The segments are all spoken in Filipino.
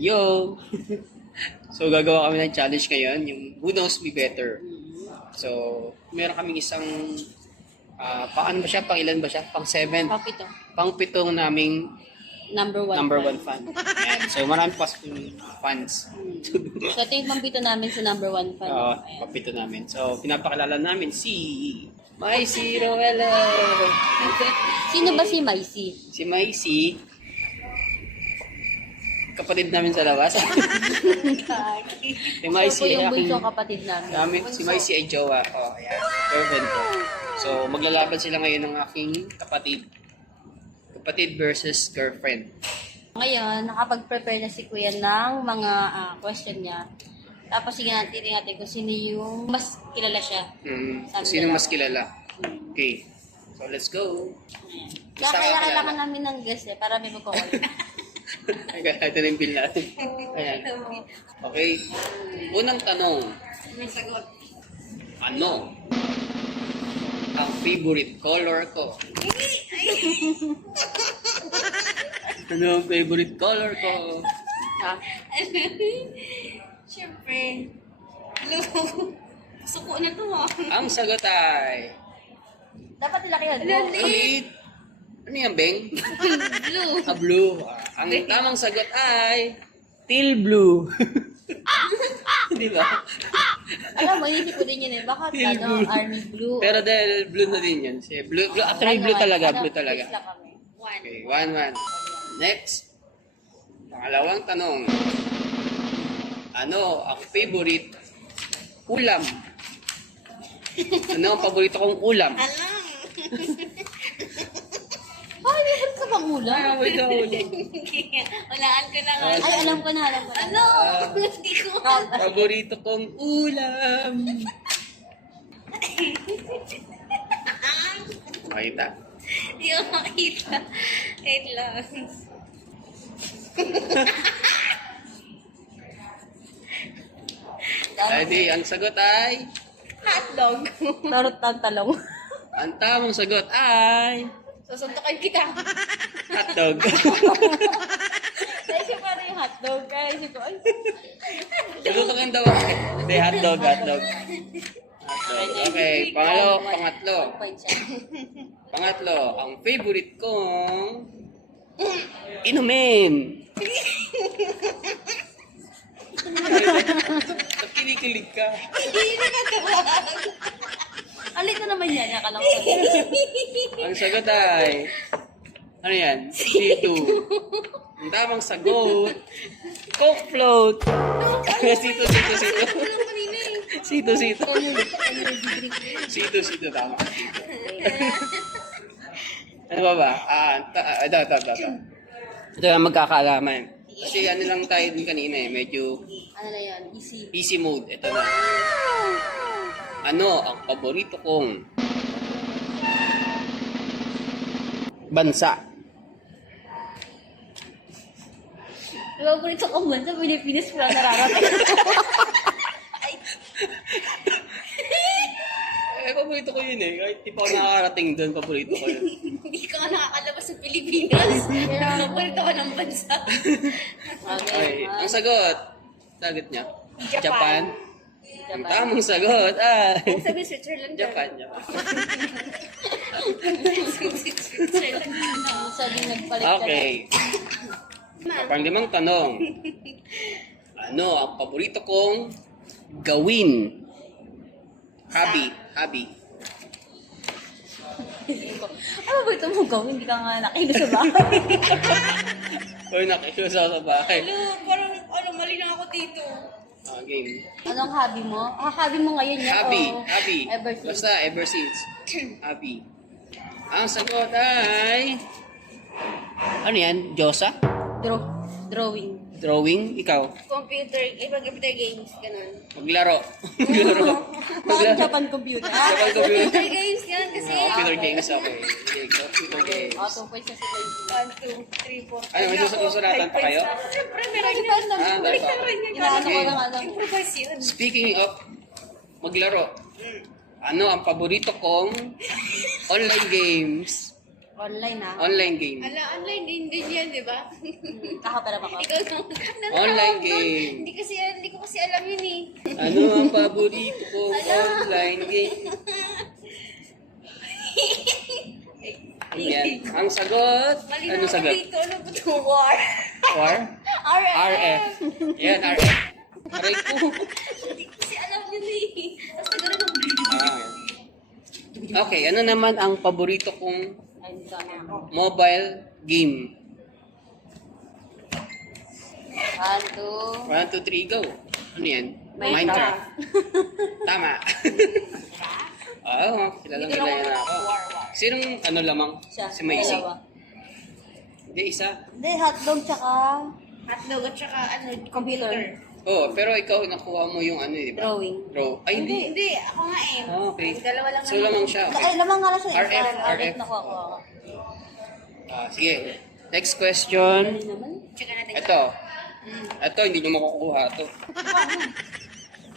Yo! So, gagawa kami ng challenge ngayon, yung Who Knows Me Better. So, meron kaming isang, paano ba siya? Pang ilan ba siya? Pang 7? Papito. Pang 7 naming Number one fan. Ayan. So, marami pa fans. So, ito yung pampito namin sa number 1 fan. Ayan. Papito namin. So, pinapakilala namin si Maicy Roelo. Sino ba si Maicy? Si Maicy, kapatid namin sa labas. Si So, Maicy po yung ay aking... bunsong kapatid namin. Si Maicy ay jowa ko. Ayan. Girlfriend ko. So, maglalaban sila ngayon ng aking kapatid. Kapatid versus girlfriend. Ngayon, nakapag-prepare na si Kuya ng mga question niya. Tapos sige natin kung sino yung mas kilala siya. Sabi Sino nila. mas kilala? Okay. So, let's go. Kaya kailangan namin ng guest para may magkakol. Ito na yung bill natin. Ayan. Okay. Unang tanong. Ano ang favorite color ko? Ano ang favorite color ko? Ha? Siyempre. Suko na to ha. Ang sagot ay... Dapat nila kayo. Ulit. Ano yan, Beng? Blue. Blue. Ang tamang sagot ay... Teal blue. Di ba? Alam mo, inisip ko din yun eh. Bakit Teal blue. army blue? Pero dahil blue na din yan. Blue, actually, blue talaga. Blue talaga. Guess lang kami. Okay, 1-1. Next. Pangalawang tanong. Ano ang favorite ulam? Ano ang paborito kong ulam? Alam. Ay, meron ka bang ulam? Paborito kong ulam. Walaan ko na nga. Ay, alam ko na. Ano? Hindi ko. Paborito kong ulam. Makita? Hindi ko makita. Wait lang. Ready? Ang sagot ay... Hotdog. Tarot ng talong. Ang tamang sagot ay... Susuntukan kita. Hotdog. Naisip ko na yung hotdog. Kaya isip ko, ay. Tututukin daw ako. Hindi, hotdog. Hotdog. Okay, pangatlo. Point siya. Pangatlo, ang favorite kong inumin. Kinikilig ka. Alito naman yan. Nakalang ko. Ang sagot ay, ano yan? C2. Ang tamang sagot, Coke float. Sito. Sito, tama. Ano ba? Ito. Ito yung magkakaalaman. Kasi ano lang tayo din kanina eh, medyo Ano na yan? Easy. easy mode. Ito na. Ano ang paborito kong bansa? Paborito ko man sa Pilipinas pero nararating. Paborito ko yun eh. Kahit di pa ako nakakarating doon, paborito ko yun. Hindi ka nga nakakalabas sa Pilipinas. Paborito ko ng bansa. Okay, ang sagot. Sagot niya? Japan. Ang tamang sagot ay... Sabi Switzerland. Japan. Switzerland. Sabi nagpalit ka Okay. Pang-limang tanong. Ano ang paborito kong gawin? Hobby. Ano ba ito mo gawin? Hindi ka nga nakilo sa bahay. Or nakikilos ako sa bahay. Parang mali lang ako dito. Game. Anong hobby mo? Hobby mo ngayon yan? Hobby. Ever since? Basta ever since. Hobby. Ang sagot ay... Ano yan? Diyosa? Drawing. Drawing? Ikaw? Computer games, ganun. Maglaro. Bakit Japan computer? Japan computer. Computer games yan kasi. Computer games, okay. Computer games. 2 points na sila. 1, 2, 3, 4. Ay, may susunatan pa kayo? Siyempre, meron yan. Balik na rin yan. Inaano ko lang alam. Improvise yun. Speaking of maglaro, ano ang paborito kong online games? Online ha. Online game. Ala, online din yan, di ba? Kakapera ba ka? Ikaw nang Online game. Hindi ko kasi alam yun eh. Ano ang paborito ko online game? Yan. Ang sagot. Malinaw Ano ka sagot? dito. Ano ba ito? War. War? RF. RF. Yan, RF. Aray ko. Hindi ko kasi alam yun eh. Tapos nagkaroon ng Ah. Okay, ano naman ang paborito kong Ayun ka na ako. mobile game? 1, 2. 1, 2, 3, go. Ano yan? Minecraft. Tama. Oo, kilalang kilala na ako. Sinong ano lamang? Siya. Si Maisy. Dalawa. Hindi, isa. Hindi, hotdog tsaka hotdog at saka computer. Oo, pero ikaw nakuha mo yung ano, di ba? Drawing. Draw. Ay, hindi. Hindi, ako nga eh. Ah, okay. Dalawa lang So, lamang siya. Ay, Okay. lamang nga na siya. RF, RF. Nakuha ko. Sige. Next question. Ano naman? Tsaka natin. Ito. Ito, hindi nyo makukuha ito.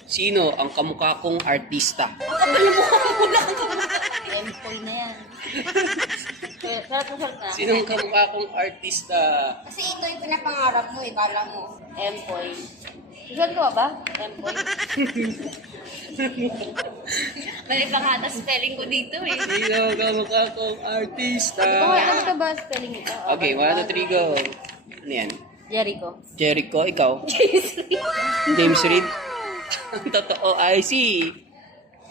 Sino ang kamukha kong artista? Empoy na yan. Sarap na sarap na. Sino ang kamukha kong artista? Kasi ito yung pinapangarap mo eh, bala mo. Empoy. Susunod ko ba? Empoy. Mali pa nga spelling ko dito eh. Sino ang kamukha kong artista? Ito nga, ano ka ba spelling ito? Okay, 1, 2, 3, go. Ano yan? Jericho. Jericho, ikaw? James Reid? Ang totoo ay si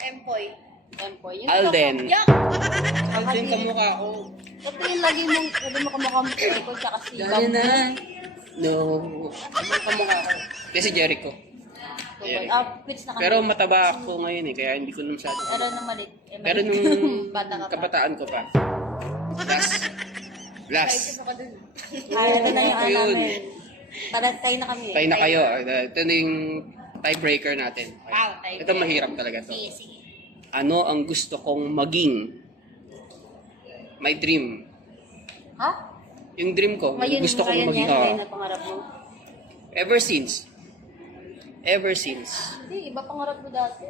Empoy. Empoy. Alden. Yak! Alden kamukha ko. Ito yung lagi mong, pwede mo kamukha mo Jericho tsaka si Dali Bamboo. na. No. Ano kamukha ko? Kasi Jericho. Jericho. Outfits na kami. Pero mataba ako ngayon eh, kaya hindi ko nung masyado. Pero nung mali. Pero nung Bata ka pa. kabataan ko pa. Last. Last. Ako dun. Ito na yung Ayun. namin. Para tayo na kami. Tayo na kayo. Ito na yung tiebreaker natin. Wow, tayo. Ito mahirap talaga to. Sige, sige. Ano ang gusto kong maging? My dream. Ha? Yung dream ko, Ngayon, gusto kong ngayon maging. yan, ngayon na pangarap mo. Ever since. Ever since. Hindi, iba pangarap mo dati.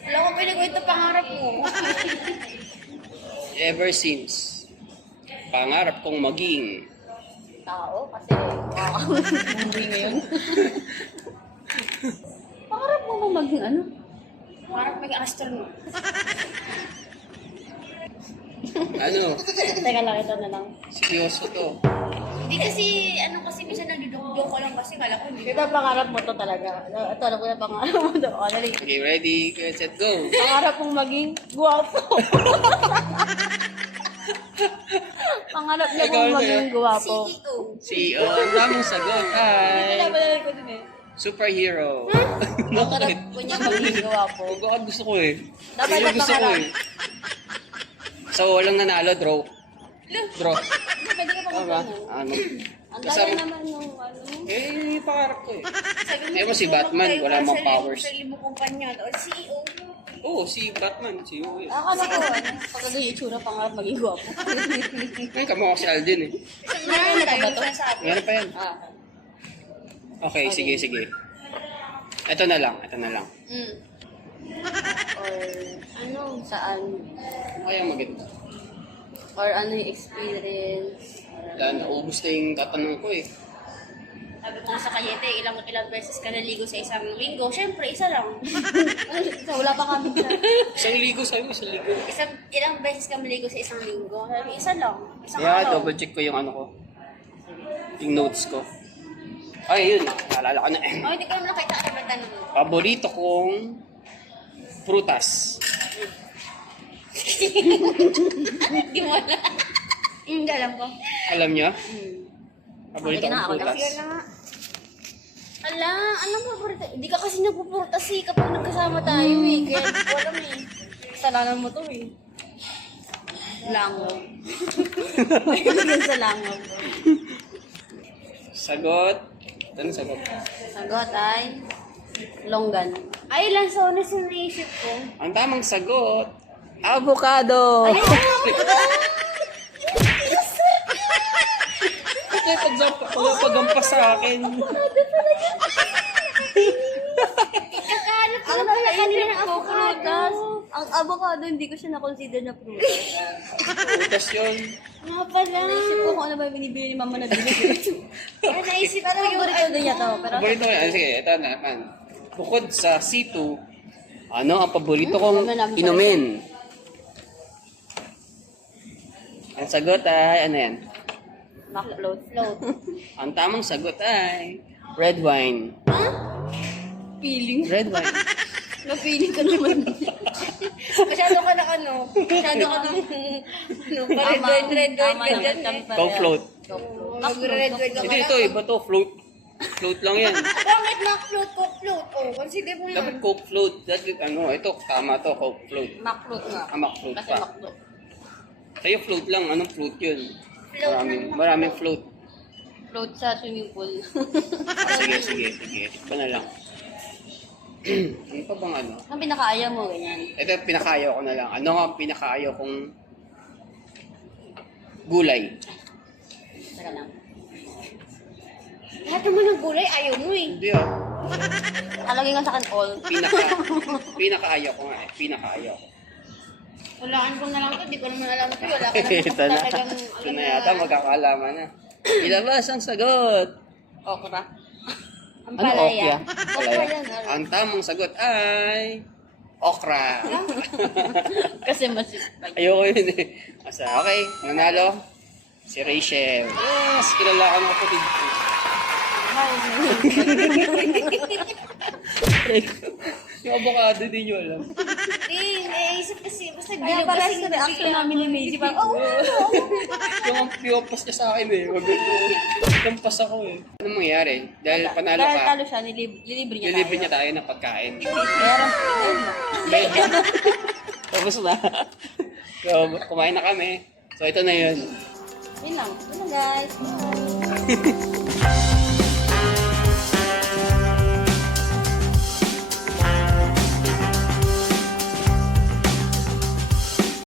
Wala ko pinagkwento pangarap mo. Ever since. Pangarap kong maging. Tao, kasi makakamundi ngayon. Pangarap mo bang maging ano? Pangarap maging astronaut. Ano? Teka lang, ito na lang. Seryoso to. Hindi kasi minsan nagdudok ko lang kasi kala ko hindi. Ito pangarap mo to talaga. Ito, alam ko na pangarap mo to. O, dali. Okay, ready, set, go. Pangarap mong maging guwapo. Pangarap niya Ikaw mong na maging yun. guwapo. CEO. CEO, ang daming sagot. Hi! Pinapadala ko din eh. Superhero. Pangarap Bakit? ko niya maging guwapo. Bakit gusto ko eh? Dapat Yun yung na gusto ko pangarap. eh. So, walang nanalo, draw. Draw. Pwede ka pa Tama? maging Ano? Ang Kasama- dami naman nung ano. Eh, pangarap ko eh. Sabi Kaya mo si Batman, wala mang powers. Sarili mo kumpanya o CEO mo. Oo, si Batman, si Hugo. Akala ko, ano, pag ano yung itsura, pangarap maging guwapo. Ay, kamukha si Alden eh. Meron tayo ba to? sasabi. Meron pa yan. Ah. Okay, sige, sige. Ito na lang, ito na lang. Or ano, saan? Kaya maganda. Or ano yung experience. Dahil naubos na yung tatanong ko eh. Sabi ko nga sa Kayete, ilang beses ka naligo sa isang linggo. Siyempre, isa lang. So, wala pa kami sa... Isang ligo, sabi mo, isang ligo. Ilang beses ka maligo sa isang linggo. Sabi, isa lang. Isang Kaya araw. double check ko yung ano ko. Yung notes ko. Ay, yun. Naalala ko na eh. Oh, hindi ko naman nakita ka ba tanong mo? Paborito kong prutas. Hindi mo alam. Hindi alam ko. Alam niyo? Paborito Sige na, kong ako na. prutas. Sige na nga. Ala, anong paborito? Hindi ka kasi nagpupurtas eh kapag nagkasama tayo eh. Kaya hindi ko alam eh. Kasalanan mo to eh. Langaw. Yan sa langaw. Sagot. Ano sagot? Sagot ay longgan. Ay, lansones yung naisip ko. Ang tamang sagot. Avocado! Ito yung paggampas sa akin. Kakahanap ko Alam ko na kanina ng avocado. Ang avocado, hindi ko siya na-consider na prutas. Prutas yun. Nga pala. Naisip ko kung ano ba yung binibili ni mama na binibili. Kaya naisip ko Pero yung paborito niya to. Pero Paborito ko yan. Sige, ito naman. Bukod sa C2, ano ang paborito kong inumin? Ang sagot ay, ano yan? McFloat. float. Ang tamang sagot ay red wine. Feeling. Red wine. Na-feeling ka naman. Masyado ka na ano. Masyado ka na red wine ka dyan eh. Coke float. Mag-red wine ka Ito, ito, iba to, float. Float lang yan. Bakit McFloat, Coke float? Oh, consider mo Dapat yan. Coke float. Dapat, ano, ito, tama to, Coke float. McFloat nga. McFloat Kasi pa. McFloat. Sa'yo float lang, anong float yun? Float Maraming float. Float sa swimming pool. Sige. Iba na lang. Ano pa bang ano? Ang pinakaayaw mo, ganyan. Ito, pinakaayaw ko na lang. Ano nga ang pinakaayaw kong gulay? Tara lang. Lahat naman ng gulay, ayaw mo eh. Hindi ah. Alagay ka sa akin all. Pinakaayaw ko nga eh. Pinakaayaw ko. Walaan ko na lang ito, di ko naman alam ito. Wala ka naman Ito na. talagang Ito na yata, magkakaalaman na. Ilabas ang sagot. Okra. Ang Ano okya? Okra yan. Ang tamang sagot ay okra. Kasi masipag. Ayoko yun eh. Asa, okay, nanalo si Rachel. Yes, kilala ka ng kapatid ko. Yung avocado, di nyo alam. Eh, naisip kasi, basta Kaya bilog parang kasi sa reaction namin ni Maisy, parang, Yung piyopas niya sa akin eh. Kampas ako eh. Ano mangyayari? Dahil panalo Dahil ka, talo siya, nilibre niya lilibre tayo. niya tayo ng pagkain. Meron. Tapos na. So, kumain na kami. So, ito na yun. Yun lang. Yun lang, guys.